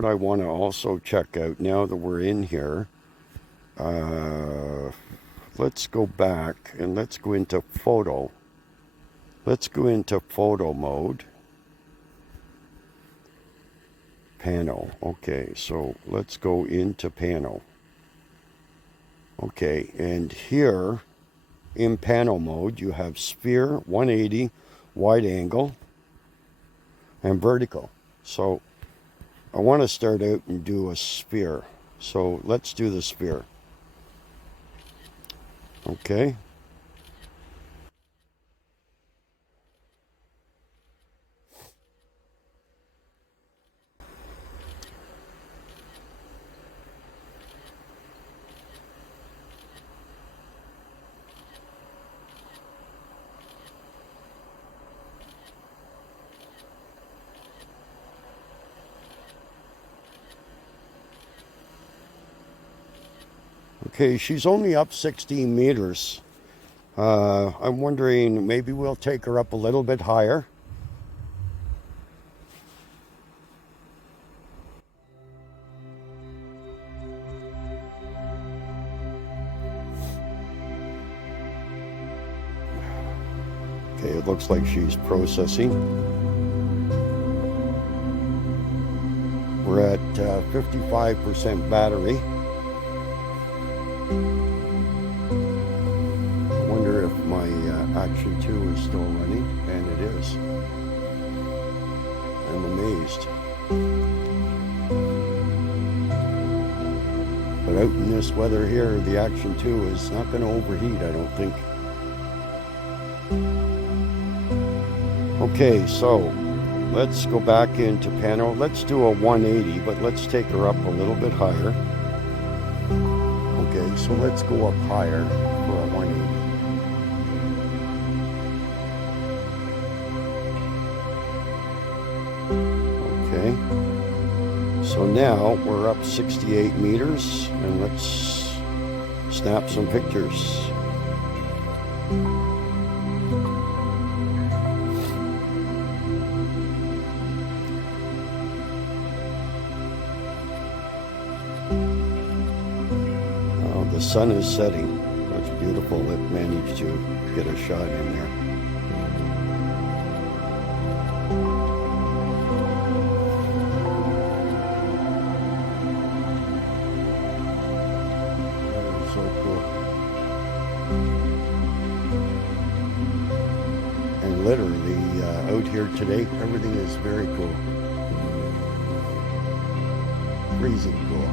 what I want to also check out now that we're in here? Let's go back and let's go into photo. Let's go into photo mode. Pano. Okay, so let's go into Pano. Okay, and here in Pano mode you have sphere, 180, wide angle, and vertical. So I want to start out and do a sphere. So let's do the sphere. Okay. Okay, she's only up 16 meters. I'm wondering maybe we'll take her up a little bit higher. Okay, it looks like she's processing. We're at 55% battery. I wonder if my Action 2 is still running, and it is. I'm amazed. But out in this weather here, the Action 2 is not going to overheat, I don't think. Okay, so let's go back into Pano. Let's do a 180, but let's take her up a little bit higher. Okay, so let's go up higher for a 180. Okay, so now we're up 68 meters, and let's snap some pictures. The sun is setting. That's beautiful. It managed to get a shot in there. That is so cool. And literally out here today, everything is very cool. Freezing cool.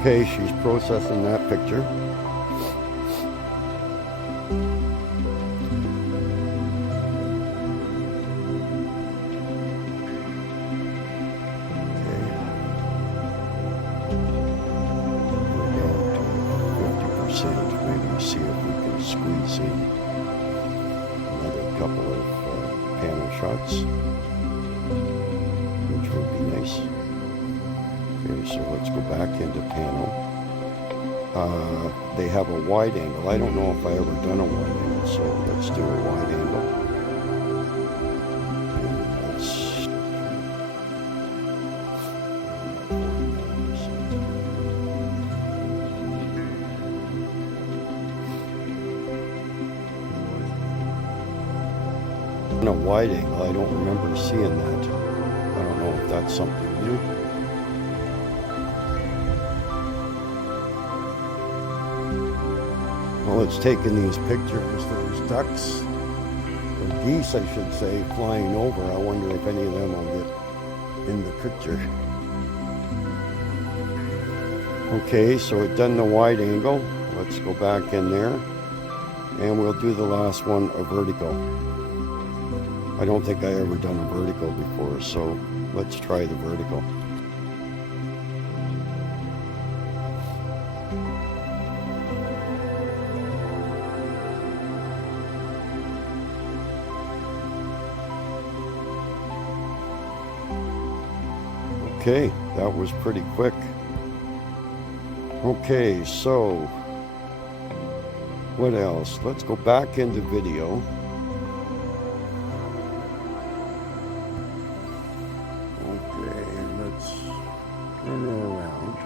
Okay, she's processing that picture. Okay. We're down to 50%. Maybe see if we can squeeze in another couple of panel shots, which would be nice. Okay, so let's go back into Pano. They have a wide angle. I don't know if I ever done a wide angle, so let's do a wide angle. And let's... On a wide angle, I don't remember seeing that. I don't know if that's something new. Well, it's taking these pictures. There's ducks, or geese, I should say, flying over. I wonder if any of them will get in the picture. Okay, so it done the wide angle. Let's go back in there, and we'll do the last one, a vertical. I don't think I ever done a vertical before, so let's try the vertical. Okay, that was pretty quick. Okay, so what else? Let's go back into video. let's turn her around.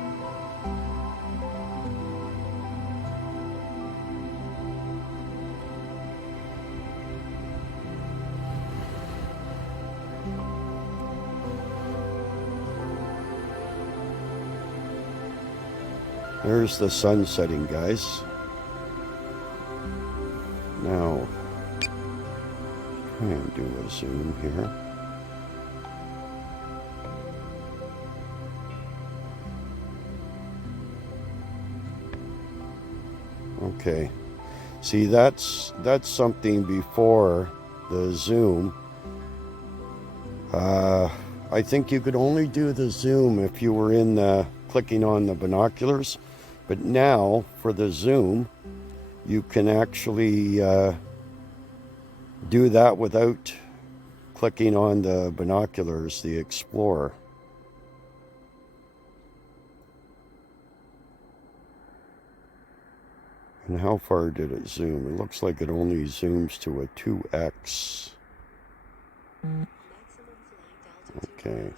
There's the sun setting, guys. Now, try and do a zoom here. Okay. See, that's something before the zoom. I think you could only do the zoom if you were in the clicking on the binoculars, but now for the zoom you can actually do that without clicking on the binoculars, the Explorer. And how far did it zoom? It looks like it only zooms to a 2x. Okay.